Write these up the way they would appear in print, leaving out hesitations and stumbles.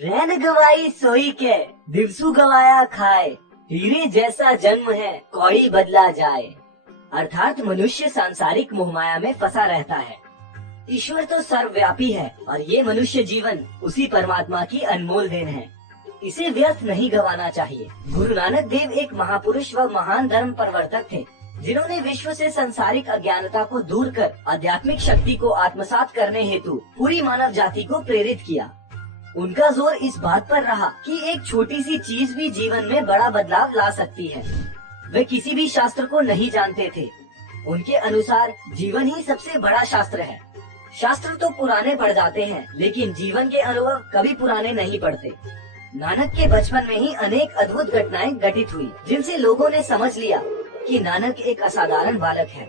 रैन गवाई सोई के दिवसू गवाया खाए, हीरे जैसा जन्म है कोई बदला जाए। अर्थात मनुष्य सांसारिक मोहमाया में फंसा रहता है। ईश्वर तो सर्वव्यापी है और ये मनुष्य जीवन उसी परमात्मा की अनमोल देन है। इसे व्यर्थ नहीं गंवाना चाहिए। गुरु नानक देव एक महापुरुष व महान धर्म प्रवर्तक थे, जिन्होंने विश्व से संसारिक अज्ञानता को दूर कर आध्यात्मिक शक्ति को आत्मसात करने हेतु पूरी मानव जाति को प्रेरित किया। उनका जोर इस बात पर रहा कि एक छोटी सी चीज भी जीवन में बड़ा बदलाव ला सकती है। वे किसी भी शास्त्र को नहीं जानते थे। उनके अनुसार जीवन ही सबसे बड़ा शास्त्र है। शास्त्र तो पुराने पड़ जाते हैं, लेकिन जीवन के अनुभव कभी पुराने नहीं पड़ते। नानक के बचपन में ही अनेक अद्भुत घटनाएं घटित हुई, जिनसे लोगों ने समझ लिया कि नानक एक असाधारण बालक है।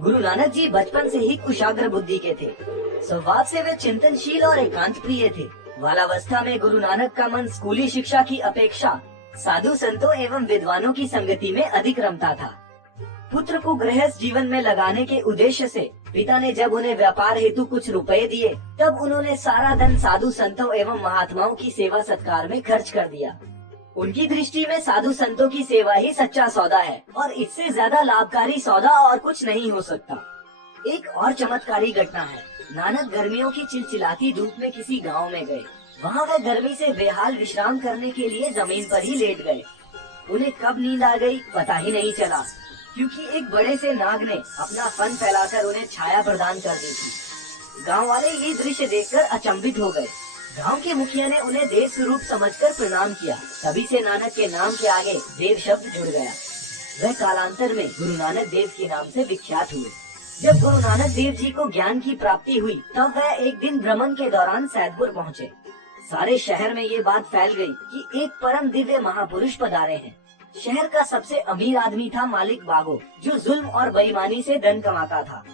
गुरु नानक जी बचपन से ही कुशाग्र बुद्धि के थे। स्वभाव से वे चिंतनशील और एकांत प्रिय थे। बालावस्था में गुरु नानक का मन स्कूली शिक्षा की अपेक्षा साधु संतों एवं विद्वानों की संगति में अधिक रमता था। पुत्र को गृहस्थ जीवन में लगाने के उद्देश्य से पिता ने जब उन्हें व्यापार हेतु कुछ रुपए दिए, तब उन्होंने सारा धन साधु संतों एवं महात्माओं की सेवा सत्कार में खर्च कर दिया। उनकी दृष्टि में साधु संतों की सेवा ही सच्चा सौदा है और इससे ज्यादा लाभकारी सौदा और कुछ नहीं हो सकता। एक और चमत्कारी घटना है। नानक गर्मियों की चिलचिलाती धूप में किसी गांव में गए। वहां वह गर्मी से बेहाल विश्राम करने के लिए जमीन पर ही लेट गए। उन्हें कब नींद आ गई पता ही नहीं चला, क्योंकि एक बड़े से नाग ने अपना फन फैलाकर उन्हें छाया प्रदान कर दी थी। गांव वाले ये दृश्य देखकर अचंभित हो गए। गांव के मुखिया ने उन्हें देव स्वरूप समझकर प्रणाम किया। तभी से नानक के नाम के आगे देव शब्द जुड़ गया। वह कालांतर में गुरु नानक देव के नाम से विख्यात हुए। जब गुरु नानक देव जी को ज्ञान की प्राप्ति हुई, तब वह एक दिन भ्रमण के दौरान सैदपुर पहुँचे। सारे शहर में ये बात फैल गई कि एक परम दिव्य महापुरुष पधारे हैं। शहर का सबसे अमीर आदमी था मालिक बागो, जो जुल्म और बेईमानी से धन कमाता था।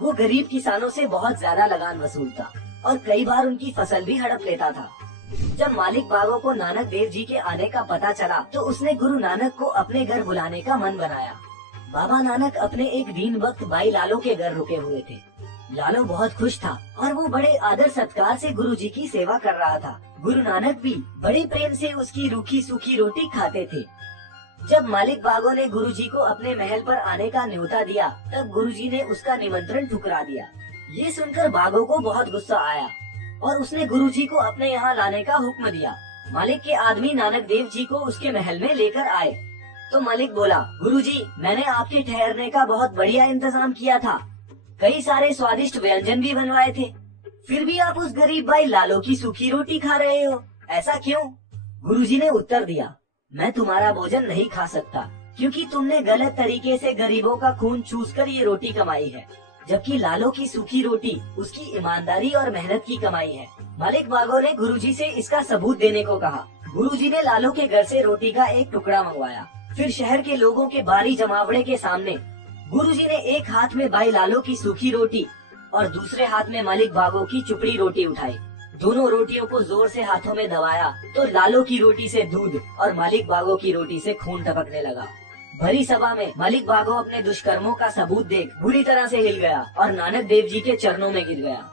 वो गरीब किसानों से बहुत ज्यादा लगान वसूलता और कई बार उनकी फसल भी हड़प लेता था। जब मालिक बागो को नानक देव जी के आने का पता चला, तो उसने गुरु नानक को अपने घर बुलाने का मन बनाया। बाबा नानक अपने एक दीन भक्त भाई लालो के घर रुके हुए थे। लालो बहुत खुश था और वो बड़े आदर सत्कार से गुरु जी की सेवा कर रहा था। गुरु नानक भी बड़े प्रेम से उसकी रूखी सूखी रोटी खाते थे। जब मालिक बागो ने गुरु जी को अपने महल पर आने का न्योता दिया, तब गुरु जी ने उसका निमंत्रण ठुकरा दिया। ये सुनकर बागो को बहुत गुस्सा आया और उसने गुरु जी को अपने यहाँ लाने का हुक्म दिया। मालिक के आदमी नानक देव जी को उसके महल में लेकर आए तो मालिक बोला, गुरु जी, मैंने आपके ठहरने का बहुत बढ़िया इंतजाम किया था। कई सारे स्वादिष्ट व्यंजन भी बनवाए थे, फिर भी आप उस गरीब भाई लालो की सूखी रोटी खा रहे हो, ऐसा क्यों? गुरुजी ने उत्तर दिया, मैं तुम्हारा भोजन नहीं खा सकता, क्योंकि तुमने गलत तरीके से गरीबों का खून चूसकर ये रोटी कमाई है, जबकि लालो की सूखी रोटी उसकी ईमानदारी और मेहनत की कमाई है। मालिक बागो ने गुरुजी से इसका सबूत देने को कहा। गुरुजी ने लालो के घर से रोटी का एक टुकड़ा मंगवाया। फिर शहर के लोगों के भारी जमावड़े के सामने गुरुजी ने एक हाथ में भाई लालो की सूखी रोटी और दूसरे हाथ में मालिक बागो की चुपड़ी रोटी उठाई। दोनों रोटियों को जोर से हाथों में दबाया तो लालो की रोटी से दूध और मालिक बागो की रोटी से खून टपकने लगा। भरी सभा में मालिक बागो अपने दुष्कर्मों का सबूत देख बुरी तरह से हिल गया और नानक देव जी के चरणों में गिर गया।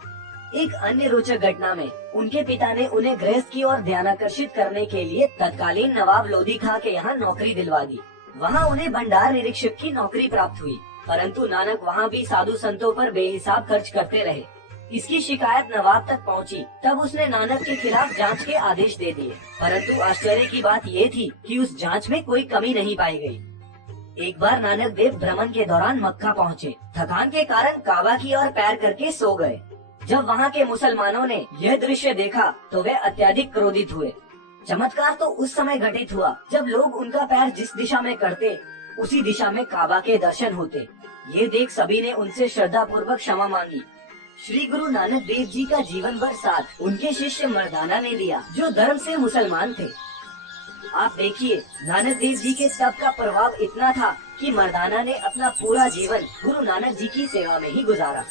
एक अन्य रोचक घटना में उनके पिता ने उन्हें गृहस्थ की ओर ध्यानाकर्षित करने के लिए तत्कालीन नवाब लोधी खां के यहाँ नौकरी दिलवा दी। वहाँ उन्हें भंडार निरीक्षक की नौकरी प्राप्त हुई, परंतु नानक वहाँ भी साधु संतों पर बेहिसाब खर्च करते रहे। इसकी शिकायत नवाब तक पहुँची, तब उसने नानक के खिलाफ जांच के आदेश दे दिए, परंतु आश्चर्य की बात ये थी कि उस जांच में कोई कमी नहीं पाई गई। एक बार नानक देव भ्रमण के दौरान मक्का पहुँचे। थकान के कारण काबा की ओर पैर करके सो गए। जब वहाँ के मुसलमानों ने यह दृश्य देखा तो वे अत्यधिक क्रोधित हुए। चमत्कार तो उस समय घटित हुआ जब लोग उनका पैर जिस दिशा में करते, उसी दिशा में काबा के दर्शन होते। ये देख सभी ने उनसे श्रद्धा पूर्वक क्षमा मांगी। श्री गुरु नानक देव जी का जीवन भर साथ उनके शिष्य मर्दाना ने दिया, जो धर्म से मुसलमान थे। आप देखिए, नानक देव जी के तप का प्रभाव इतना था कि मर्दाना ने अपना पूरा जीवन गुरु नानक जी की सेवा में ही गुजारा।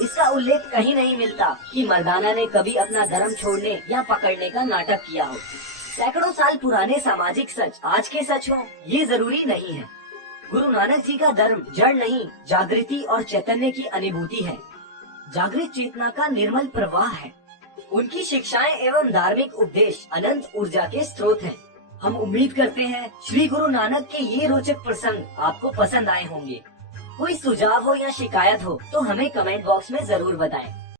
इसका उल्लेख कहीं नहीं मिलता कि मर्दाना ने कभी अपना धर्म छोड़ने या पकड़ने का नाटक किया हो। सैकड़ों साल पुराने सामाजिक सच आज के सच हो, ये जरूरी नहीं है। गुरु नानक जी का धर्म जड़ नहीं, जागृति और चैतन्य की अनुभूति है। जागृत चेतना का निर्मल प्रवाह है। उनकी शिक्षाएं एवं धार्मिक उपदेश अनंत ऊर्जा के स्रोत हैं। हम उम्मीद करते हैं श्री गुरु नानक के ये रोचक प्रसंग आपको पसंद आए होंगे। कोई सुझाव हो या शिकायत हो तो हमें कमेंट बॉक्स में जरूर बताएं।